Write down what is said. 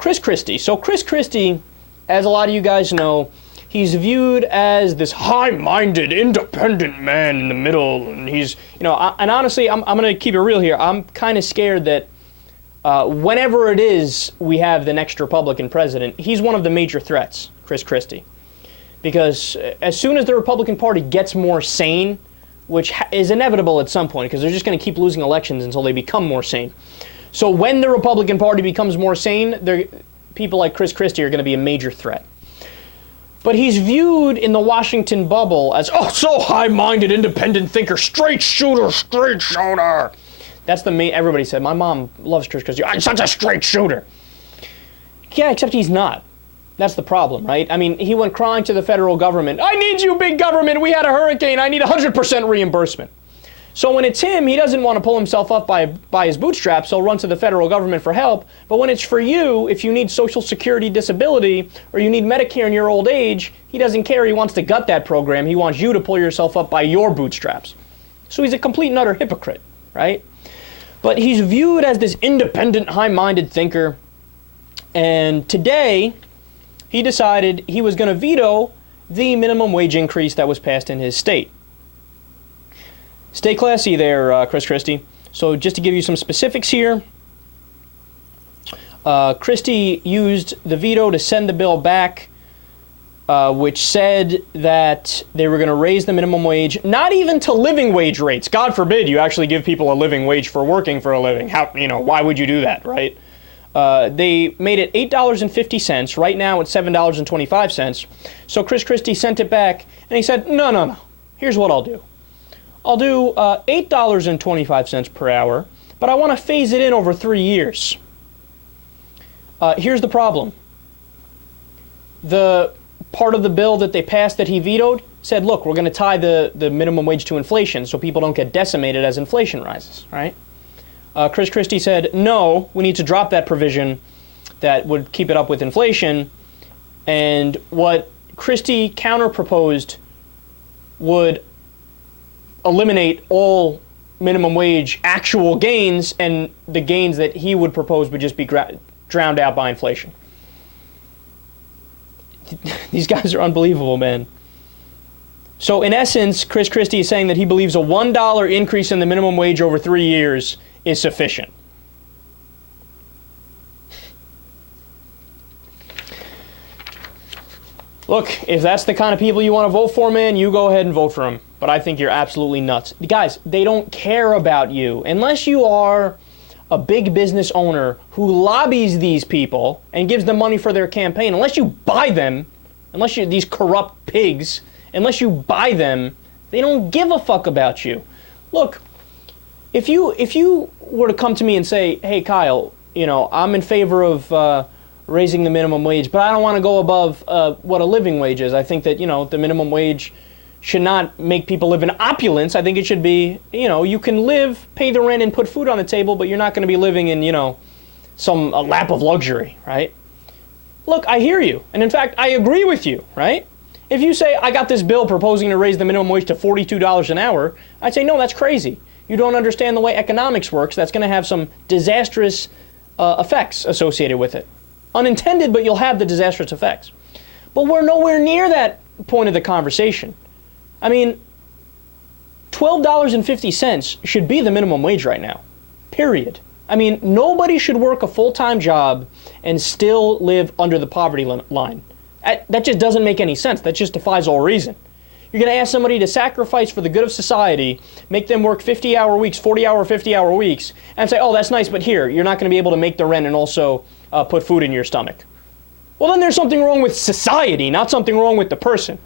Chris Christie. So Chris Christie, as a lot of you guys know, he's viewed as this high-minded, independent man in the middle, and he's, and honestly, I'm going to keep it real here. I'm kind of scared that whenever it is we have the next Republican president, he's one of the major threats, Chris Christie. Because as soon as the Republican Party gets more sane, which is inevitable at some point, because they're just going to keep losing elections until they become more sane. So when the Republican Party becomes more sane, people like Chris Christie are going to be a major threat. But he's viewed in the Washington bubble as, so high-minded, independent thinker, straight shooter, straight shooter. That's the main, everybody said, my mom loves Chris Christie. I'm such a straight shooter. Yeah, except he's not. That's the problem, right? I mean, he went crying to the federal government, I need you, big government, we had a hurricane, I need 100% reimbursement. So when it's him, he doesn't want to pull himself up by his bootstraps, he'll run to the federal government for help. But when it's for you, if you need Social Security disability, or you need Medicare in your old age, he doesn't care, he wants to gut that program, he wants you to pull yourself up by your bootstraps. So he's a complete and utter hypocrite, right? But he's viewed as this independent, high-minded thinker, and today, he decided he was going to veto the minimum wage increase that was passed in his state. Stay classy there, Chris Christie. So just to give you some specifics here, Christie used the veto to send the bill back, which said that they were going to raise the minimum wage, not even to living wage rates. God forbid you actually give people a living wage for working for a living. Why would you do that, right? They made it $8.50. Right now it's $7.25. So Chris Christie sent it back, and he said, no. Here's what I'll do. I'll do $8.25 per hour, but I want to phase it in over 3 years. Here's the problem. The part of the bill that they passed that he vetoed said, look, we're going to tie the minimum wage to inflation so people don't get decimated as inflation rises, right? Chris Christie said, no, we need to drop that provision that would keep it up with inflation. And what Christie counter-proposed would eliminate all minimum wage actual gains, and the gains that he would propose would just be drowned out by inflation. These guys are unbelievable, man. So in essence, Chris Christie is saying that he believes a $1 increase in the minimum wage over 3 years is sufficient. Look, if that's the kind of people you want to vote for, man, you go ahead and vote for them. But I think you're absolutely nuts. Guys, they don't care about you. Unless you are a big business owner who lobbies these people and gives them money for their campaign, unless you buy them, unless you're these corrupt pigs, unless you buy them, they don't give a fuck about you. Look, if you were to come to me and say, hey, Kyle, I'm in favor of raising the minimum wage, but I don't want to go above what a living wage is. I think that, the minimum wage should not make people live in opulence. I think it should be, you can live, pay the rent, and put food on the table, but you're not going to be living in, a lap of luxury, right? Look, I hear you. And in fact, I agree with you, right? If you say, I got this bill proposing to raise the minimum wage to $42 an hour, I'd say, no, that's crazy. You don't understand the way economics works. That's going to have some disastrous effects associated with it. Unintended, but you'll have the disastrous effects. But we're nowhere near that point of the conversation. I mean, $12.50 should be the minimum wage right now, period. I mean, nobody should work a full-time job and still live under the poverty line. That just doesn't make any sense. That just defies all reason. You're going to ask somebody to sacrifice for the good of society, make them work 50-hour weeks, 40-hour, 50-hour weeks, and say, oh, that's nice, but here, you're not going to be able to make the rent and also put food in your stomach. Well, then there's something wrong with society, not something wrong with the person.